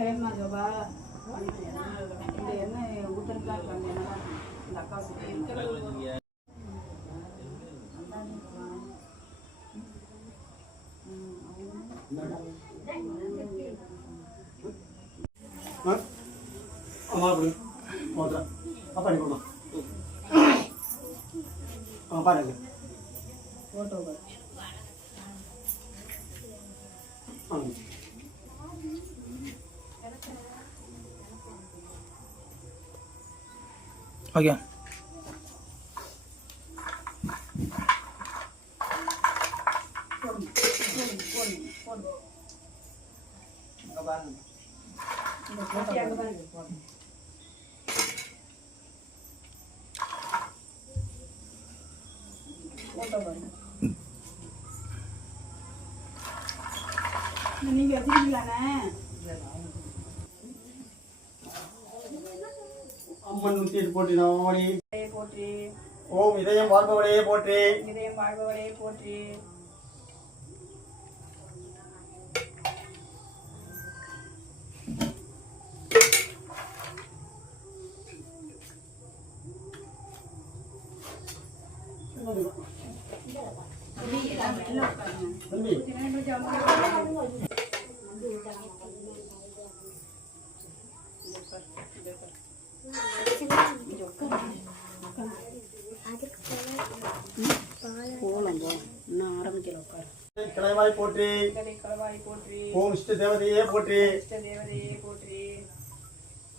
ஜோபா இந்த எண்ணெய் ஊத்துறதுக்கா இருக்காங்க இந்த அக்கா ஆ அம்மா அப்படி போதும். அப்பா நீ கொடுமா ஆ பாருங்க ஆ. ஓகே இந்த போட்டோ அங்கே பாருங்க போட்டோ போட்டோ பாருங்க நீங்க வச்சிருக்கீங்களாண்ணே அம்மன் நூற்றி போட்டி நவமணி போற்றி. ஓம் இதயம் வாழ்பவரே போற்றி. இதயம் வாழ்பவரே போற்றி. போகலாம் போ இன்னும் ஆரம்பிக்கல உட்காரு கிளைவாய் போற்றி. கதை களவாய் போற்றி ஓம் இஷ்ட தேவதையே போற்றி இஷ்ட தேவதையே போற்றி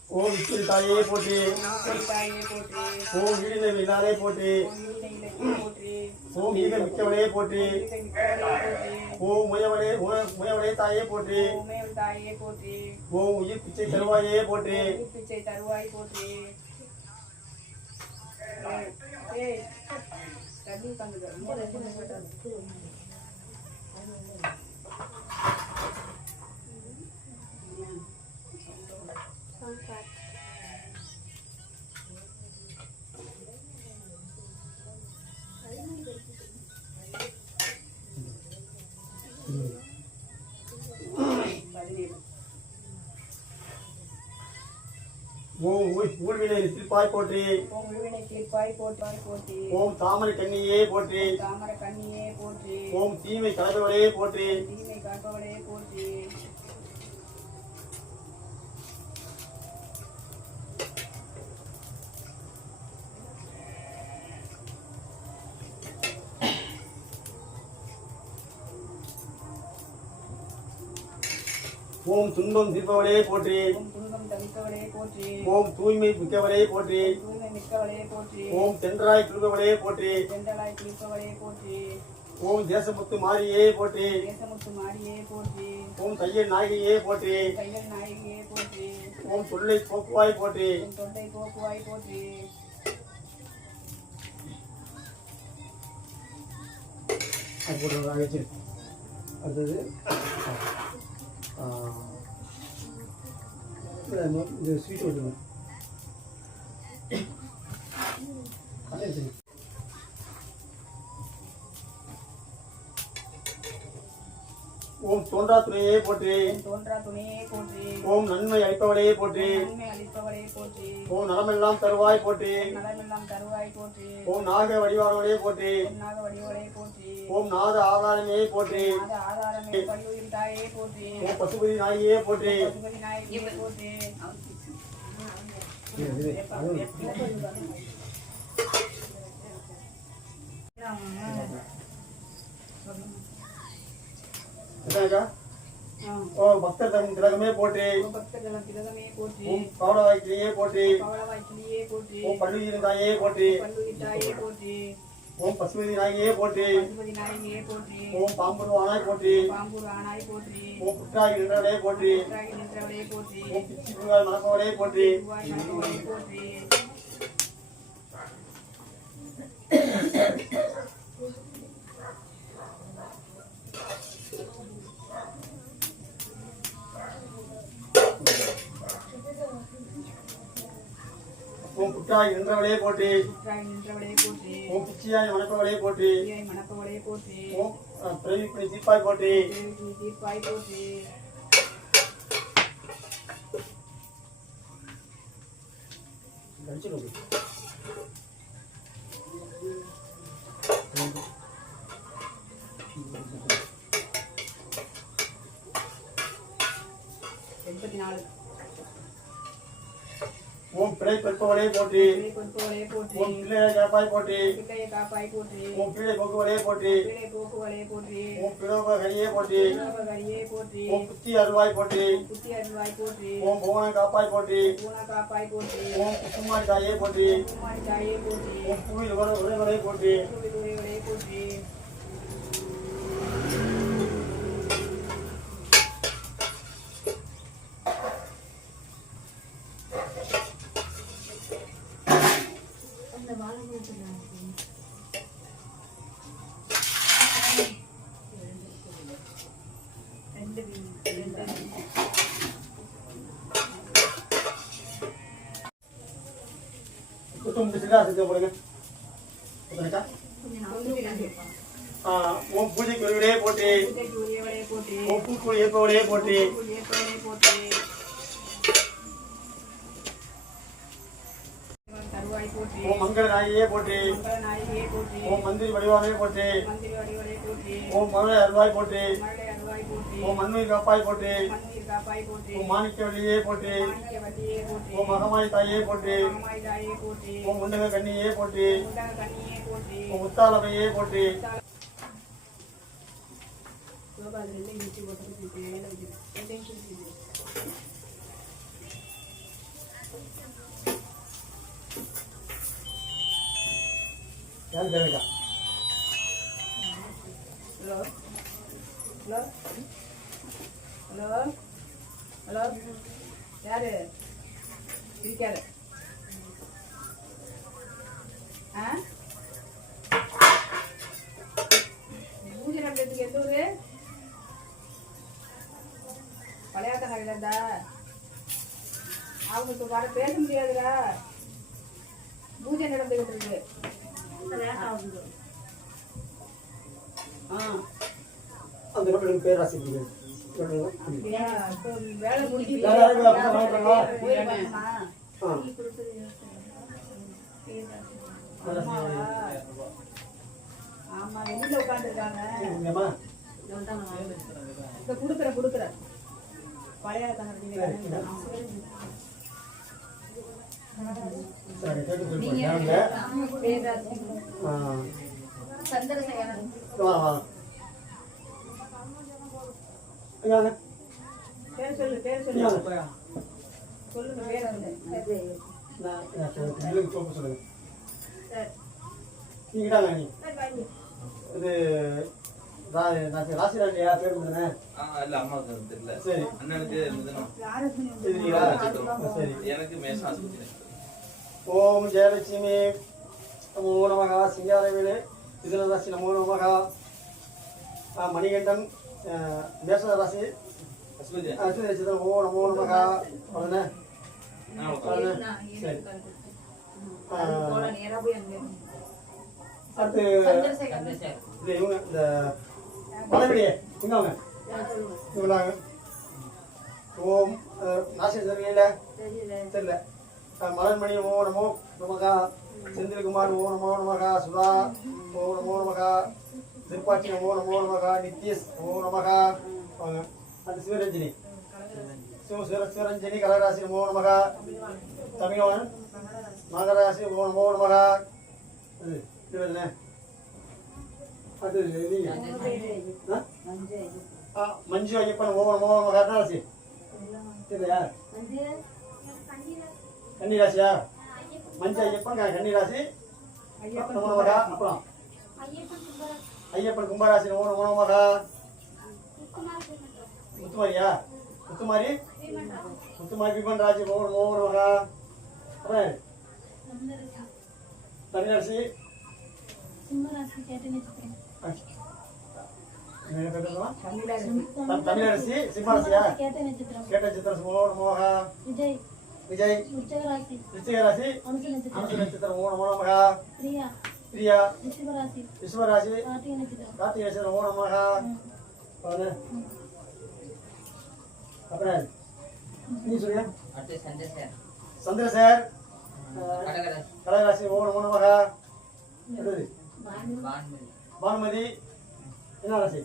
ஓம் இஷ்ட தாயே போற்றி நாகரி தாயே போற்றி ஓம் ஈடின இல்லாதே போற்றி ஓம் ஈடை இலக்கிய போற்றி ஓம் ஈக மிக்கவனே போற்றி ஈகை மிக்கவளே போற்றி ஓம் முயவனே முய- முயவனே தாயே போற்றி உமையல் தாயே போற்றி ஓம் உயிர் பிச்சை தருவாயே போற்றி உயிர் பிச்சை தருவாய் போற்றி ஏய், Mm-hmm. ஓம் ஊழ்- ஊழ்வினை சிற்பாய் போற்றி. ஓம் விழுவினை தீர்ப்பாய் போற்றாய் போற்றி. ஓம் தாமரை கண்ணியே போற்றி. தாமர கண்ணியே போற்றி. ஓம் தீமை கலப்பவரே போற்றி. தீமை காப்பவளே போற்றி. ஓம் துன்பம் தீர்ப்பவரே போற்றி. ஓம் தூய்மை மிக்கவரே போற்றி. ஓம் தென்றாய் குழுபவரே போற்றி. செந்தலாய் குளிப்பவளே போற்றி. ஓம் தேசமுத்து மாரியே போற்றி. தேசமுத்து மாரியே போற்றி. ஓம் தையல் நாயகியே போற்றி. ஓம் சொல்லை போக்குவாய் போற்றி. அடுத்தது இது ஸ்வீட் விட்டுருங்க ஓம் தோன்றா துணையே போற்றி தோன்றா துணையே போற்றி ஓம் நன்மை அளிப்பவளே போற்றி நன்மை அளிப்பவளே போற்றி ஓம் நலமெல்லாம் தருவாய் போற்றி நலமெல்லாம் தருவாய் போற்றி ஓம் நாக வடிவானவளே போற்றி பொன்னாக வடிவளே போற்றி ஓம் நாத ஆதாரமே போற்றி நாத ஆதாரமே பள்ளியில் தாயே போற்றி ஓம் பசுபதி நாயே போற்றி பசுபதி நாயகியே போற்றி எத்தனைக்கா? ஓம் பக்தர் தரும் திலகமே போற்றி. பக்தர்களும் திலகமே போற்றி. ஓம் பவளவாய்க்கிலேயே போற்றி. பவளவாய் கிளியே போற்றி. ஓம் போற்றி. பல்லுயிர் தாயே போற்றி. ஓம் நாயகியே போற்றி. பசுபதி நாயகியே போற்றி. ஓம் போற்றி. பாம்பூர் ஆனாய் போற்றி. ஓம் புற்றாகி நின்றவளே போற்றி. புற்றாகி நின்றவளே போற்றி. ஓம் பிச்சி போற்றி. பூவாய் மணப்பவளே போற்றி. ஓம் புற்றாகி நின்றவளே போற்றி. புற்றாகி நின்றவளே போற்றி. ஓம் பிச்சியாய் மணப்பவளே போற்றி. பூவாய் மணப்பவளே போற்றி. ஓம் பிரவி புனி தீப்பாய் போற்றி. தேவி தீர்ப்பாய் போற்றி. பெற்பவளே போற்றி ஓம் பிள்ளையை காப்பாய் போற்றி ஓம் பிள்ளை போக்குவளே போற்றி ஓம் பிளோக கரியே போற்றி ஓம் புத்தி அருவாய் போற்றி ஓம் புவன காப்பாய் போற்றி போற்றி குமாரி தாயே போற்றி ஓம் புவி உரைவரே போற்றி உரைவரே போற்றி ரெண்டு மீன், ரெண்டு மீன். குத்தும் முடிச்சுட்டா செஞ்சு போடுங்க குத்துனக்கா? தொண்ணூத்தி ரெண்டு. ஆ, ஓம் பூஜைக்கு ஒருவரே போற்றி பூஜைக்கு உரியவளே போற்றி ஓம் பூக்குள் ஏற்பவளே போற்றி ஏற்பவளே போற்றி தருவாய் போற்றி ஓம் மங்கள நாயகியே போற்றி மந்திரி வடிவானே போற்றி ஓம் மருளை அருவாய் அருவாய் போற்றி ஓம் மண்மை காப்பாய் போற்றி மந்திரி காப்பாய் போற்றி ஓம் மாணிக்க வழியே போற்றி மாணிக்க வட்டியே போற்றி ஓம் மகமாய் தாயே போற்றி அம்மாய் தாயே போற்றி ஓம் முண்டக கண்ணியே போற்றி உண்டாக கண்ணியே போற்றி ஓம் முத்தாளமையே போற்றி சிவபாதிரிலே இஞ்சி போட்டு மேலே வைக்கிறேன் ரெண்டையும் சுற்றிக்கிறேன் யார் தேவைக்கா ஹலோ ஹலோ? ஹலோ? ஹலோ? யாரு? இருக்காரு. ஆ? பூஜை நடக்கிறதுக்கு எந்த ஊரு? பழையாத்த நகரில் இருந்தா அவங்களுக்கு வர பேச முடியாதுடா. பூஜை நடந்துகிட்டு இருக்கு. ஆ. அந்த பக்கம் பேராசி சொல்லுங்க. பேர் சொல்லு பேர் இங்க சொல்லு வாங்க. சொல்லுங்க பேர் வந்து. நான் தோப்பு சொல்லுங்க. நீங்க இங்கிட்டாங்க நீ. இது ராசிராணியா பேர் இல்ல அது தெரியல. சரி. அண்ணனுக்கு சரி. எனக்கு மேஷம் ஓம் ஜெயலட்சுமி. நமோ நமகா சிங்காரவேலு. மிதுனராசி நமோ நமகா. மணிகண்டன். மேஷராசி அஸ்வினி நட்சத்திரம் ஓ நமோ நமகா உடனே சரி அடுத்து இது இவங்க இந்த பழவெளியே இங்க வாங்க இவங்க வாங்க. ஓம் இல்லை தெரியல அஹ் மலர்மணி ஓ நமோ நமகா செந்தில்குமார் ஓ நமோ நமகா சுதா ஓ நமோ நமகா திருப்பாச்சி ஓ நமோ நமகா நித்யஸ் ஓ நமகா வாங்க சிவரஞ்சனி. சிவ சிவரஞ்சனி கலராசி நமோ நமகா தமிழவன் மகராசி ஓ நமோ நமகா இது அது மஞ்சு ஐயப்பன் ஓ நமோ நமகா கருணாசி இல்லையா கன்னிராசியா? மஞ்சு ஐயப்பன் கன்னிராசி ஐயப்பன் நமோ நமகா அப்புறம்? ஐயப்பன் கும்பராசி நமோ நமோ நமக முத்துமாரியா முத்துமாரி முத்துமாரி பீமன் ராஜி நமோ நமோ நமக அப்புறம் யாரு? தமிழரசி என்ன பேர் சொல்லுவா? தம்- தமிழரசி சிம்மரசியா கேட்ட நட்சத்திரம் கேட்ட சித்திரம் நமோ நமோக விஜய் விஜய் உச்சகராசி ரிச்சிகராசி அனுச நட்சத்திரம் அனுசு நட்சத்திரம் நமோ நமோ நமக பிரியா பிரியா. விஸ்வராசி. கார்த்திகை நட்சத்திரம். அப்புறம்? நீ சொல்லுங்க. அஹ், கடகராசி. அடுத்தது வான்மதி பானுமதி. என்ன ராசி?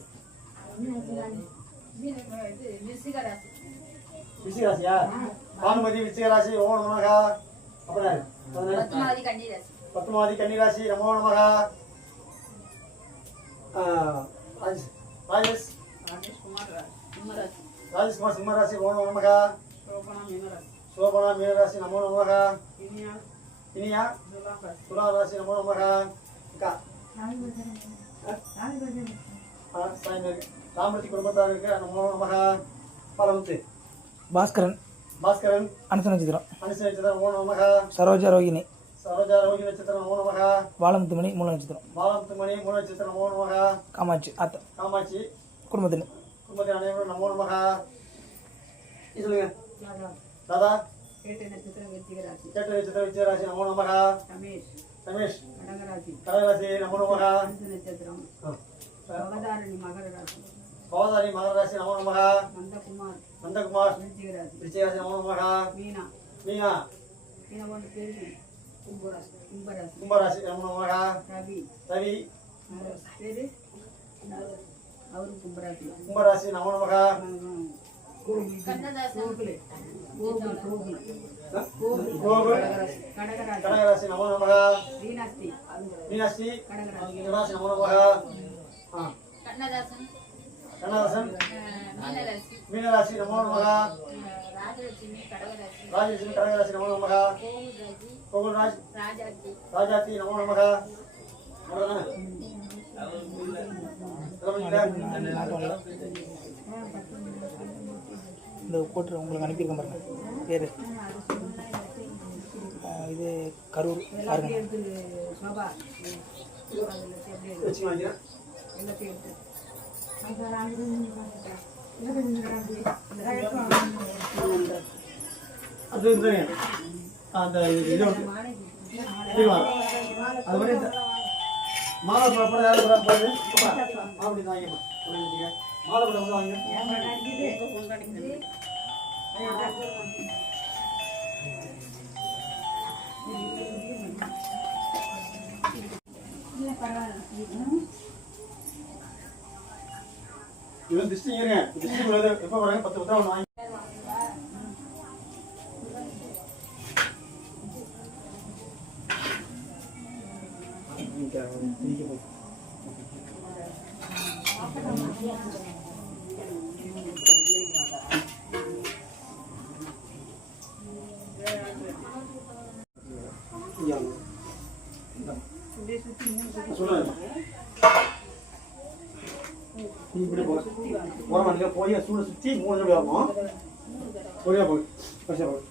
விசிகராசியா? பானுமதி விசிகராசி நமக அப்புறம் யாரு? பதினேழு. பத்மாவதி கன்னிராசி நமோ நமக அஹ், ராஜேஷ் ராஜேஷ் ராஜேஷ்குமார் சிம்மராசி ஓம் நமோ நமக சோபனா மீனராசி நமோ நமக இனியா துலா ராசி நமோ நமக அக்கா ஆ, சாய்ந்தர் ராமூர்த்தி குடும்பத்தாருக்கு நமோ நமக பலமுத்து பாஸ்கரன் பாஸ்கரன் அனுச நட்சத்திரம் அனுச நட்சத்திரம் ஓ நமக சரோஜா ரோகிணி சரோஜா ரோகி நட்சத்திரம் ஓ நமக வாழமுத்துமணி மூல நட்சத்திரம். பாலமுத்து மணி மூல நட்சத்திரம் ஓ நமக காமாட்சி அத்தை காமாட்சி. குடும்பத்தின். குடும்பத்தின் அனைவரும் நமோ நமக இது சொல்லுங்க. தாதா. கேட்ட நட்சத்திரம் கேட்ட ரமேஷ். ரமேஷ். கடகராசி. கடகராசி நமோ நமக அனுச நட்சத்திரம். ஆ. அவதாரணி மகர ராசி. பவதாரி மகராசி நமோ நமக நந்தகுமார். நந்தகுமார். விருச்சிகராசி விஜயராசி நமோ நமக மீனா. மீனா. மீனா போன்ற பேரு கும்பராசி கும்பராசி நமக ரவி. ரவி. அவர் கும்பராசி. நமோ கடகராசி. நமோ நமக. கடகராசி. நமோ கண்ணதாசன். கண்ணதாசன். மீனராசி. மீனராசி நமோ நமக. ராஜலட்சுமி கடகராசி. ராஜலட்சுமி கடகராசி நமோ நமக. கோகுல்ராஜி ராஜாத்தி நமோ நமக? இந்த போட்டு உங்களுக்கு அனுப்பியிருக்கேன் பாருங்க. பேர். இது கரூர். பாருங்க. அது. அந்த இது அது மாதிரி மாலை போட போட யாரும் போட போகுது அப்படி தான் மாலை வாங்க திருஷ்டி இருங்க திருஷ்டி எப்போ வராங்க பத்து பத்தா ஒன்று வாங்கி சுத்தி மூணு தடவை ஆகும் ஒரே போய் பரிசா போய்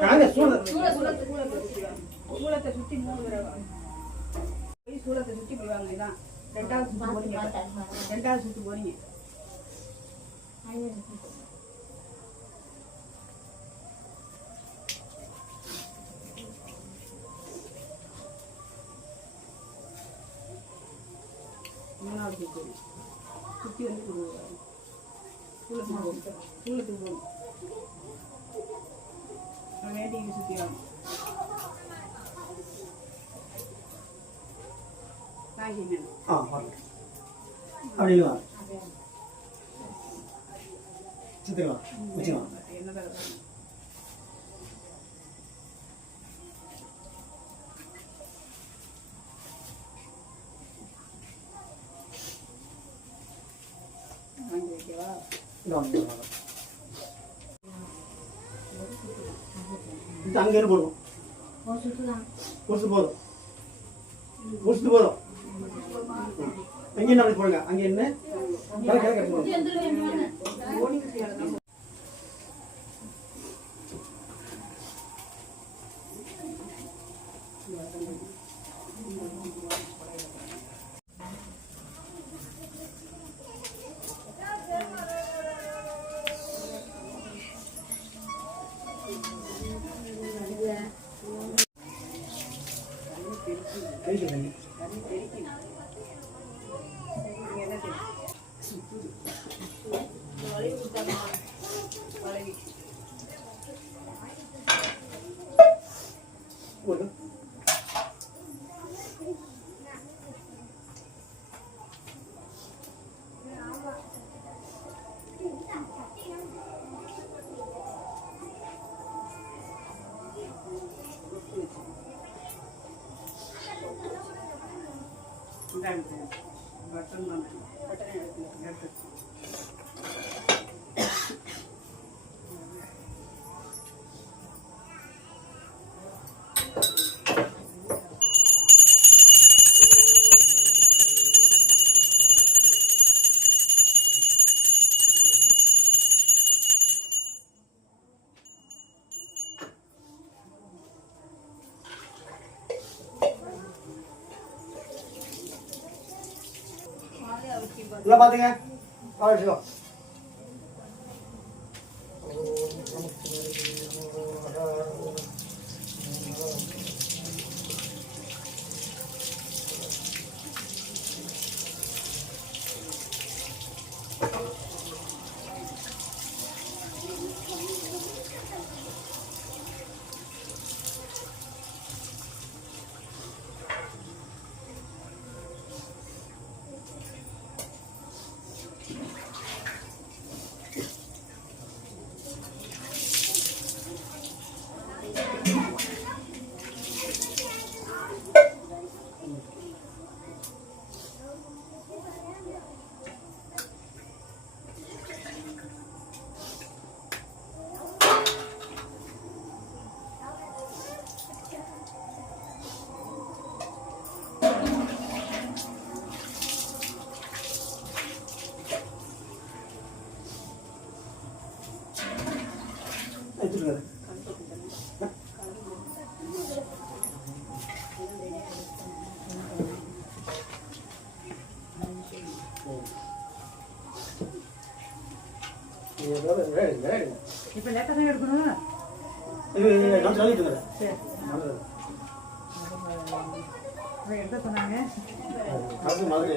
காங்க சுத்தி மூணு தடவை சுத்தி இதான் ரெண்டாவது சுத்து போறீங்க. ரெண்டாவது சுத்து போறீங்க சுத்தி வந்து கொடுக்குறாங்க சூளத்துக்கு போகும் சூளத்துக்கு போகும் வேண்டிங்க சுத்தி ஆகும் வாங்கிங்க ஆ வாங்க அப்படிங்களா சித்துக்கலாம் வச்சுக்கலாம் என்னதான் வாங்கி இது அங்கே போடுவோம். சுத்து போதும் சுத்து போதும் அங்கே என்ன போடுங்க? அங்கே என்ன? போதும் तुला पाहते இப்போ லேட்டாக தான் எடுக்கணும் நான் சொல்லிட்டு இருக்கிறேன் சரி எடுக்க சொன்னாங்க மாதிரி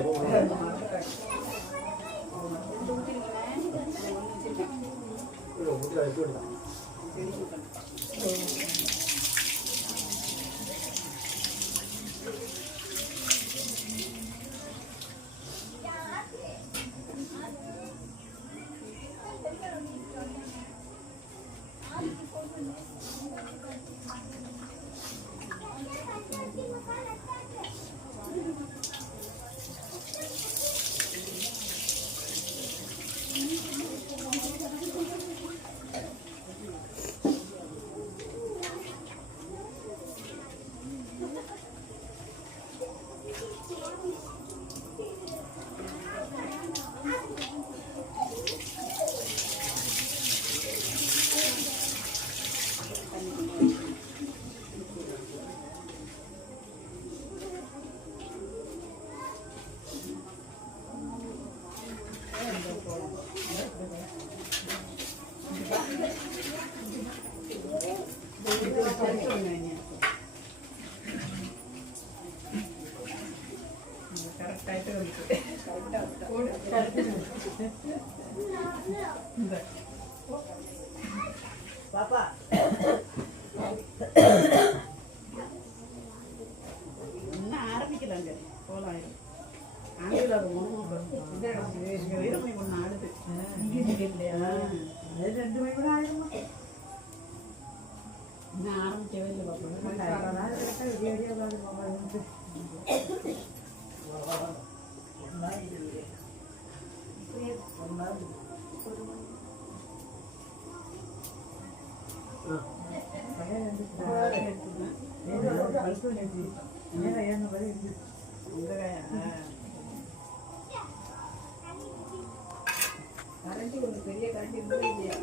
கரண்டி ஒரு பெரிய கரண்டி இருந்தது இல்லையா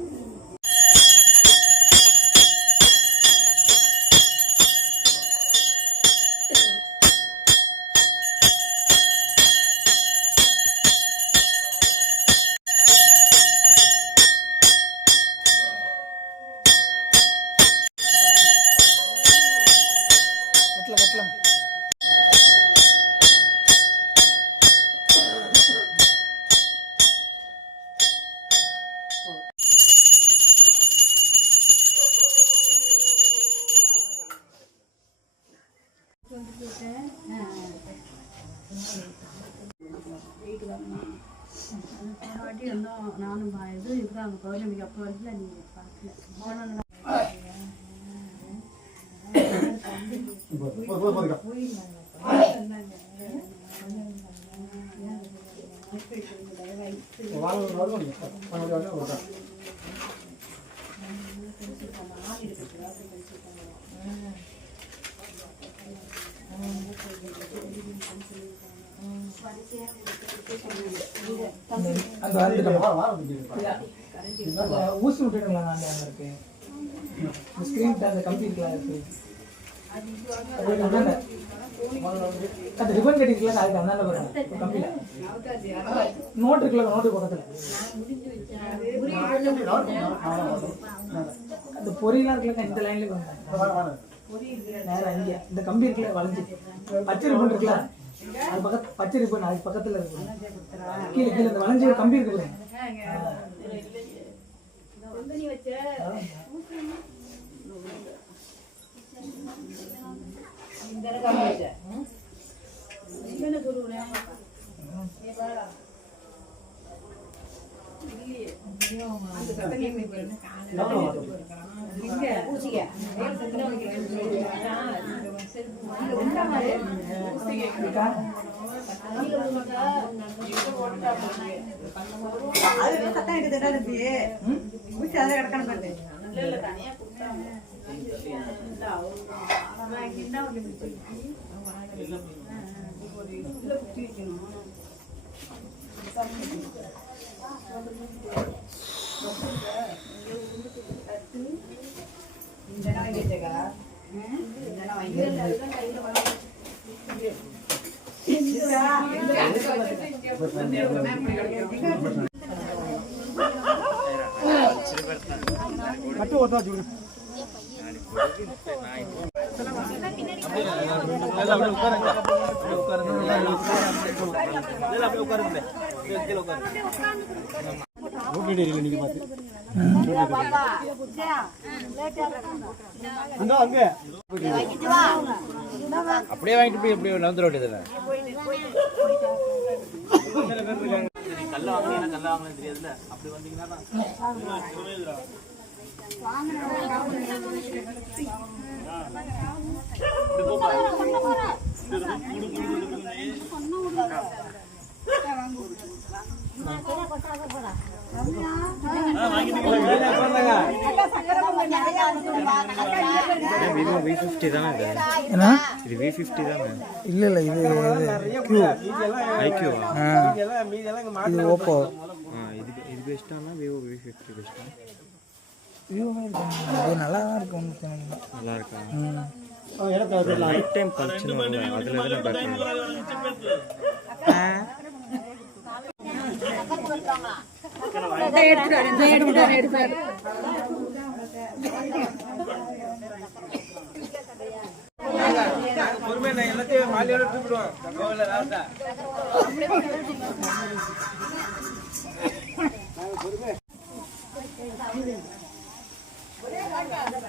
பேசலாம் நானும் பா- இது இருக்கிறாங்க பௌர்ணமிக்கு அப்போ வரல நீங்கள் பார்க்கல போதும், போதும், போதும்க்கா. வாங்க, வாங்க, வாங்க. வாங்க, வாங்க, வாங்க. அந்த வந்துட்டோம் வா, வா, வந்து அந்த ஊசி விட்டுட்டுங்களா நான் அங்கே இருக்கு ஸ்க்ரீன் அந்த கம்ப்யூட்டர்லாம் இருக்கு அந்த ரிப்பன் கட்டிருக்கல அதுக்கு அந்தாண்ட பாருங்க கம்பியில் நோட் இருக்குல்ல நோட்டு பக்கத்தில் அந்த பொரியெல்லாம் இருக்குல்ல இந்த லைன்ல. நேரம் இங்கே இந்த கம்பி இருக்குல்ல. வளைஞ்சு பச்சை ரிப்பன் இருக்குல்ல அது பக்கத்து பச்சை ரிப்பன் அதுக்கு பக்கத்தில் இருக்கு கீழே கீழே இந்த வளைஞ்ச கம்பி இருக்கு அது நீ வச்ச இந்த ரகம் கிடக்கணும் என்ன சொல்லுவேன் அந்த சத்தம் மட்டும் ஒருத்தா வச்சுக்கோங்க. அப்படியே வாங்கிட்டு போய் அப்படியே நடந்துட வேண்டியதுதானே? கல்ல வாங்கினீங்கன்னா கல்ல வாங்கினது தெரியாதுல்ல? அப்படி வந்தீங்கன்னா ஏன்னா இது வி ஃபிஃப்டி தானே இல்லை இல்லை இது இது க்யூ ஐக்கியூவா ஆ? இது ஓப்போ இது இது பெஸ்ட்டானா விவோ வி ஃபிஃப்டி பெஸ்ட்டா விவோமே இருக்கு அது நல்லா தான் இருக்கு பிரச்சனை இல்லை நல்லா இருக்கா. லைஃப் டைம் வரும். அதில் பேக் பார்த்து பார்த்து பேக்கிங் பாப்பா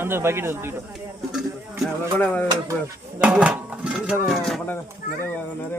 அந்த பக்கெட் நிறைய நிறைய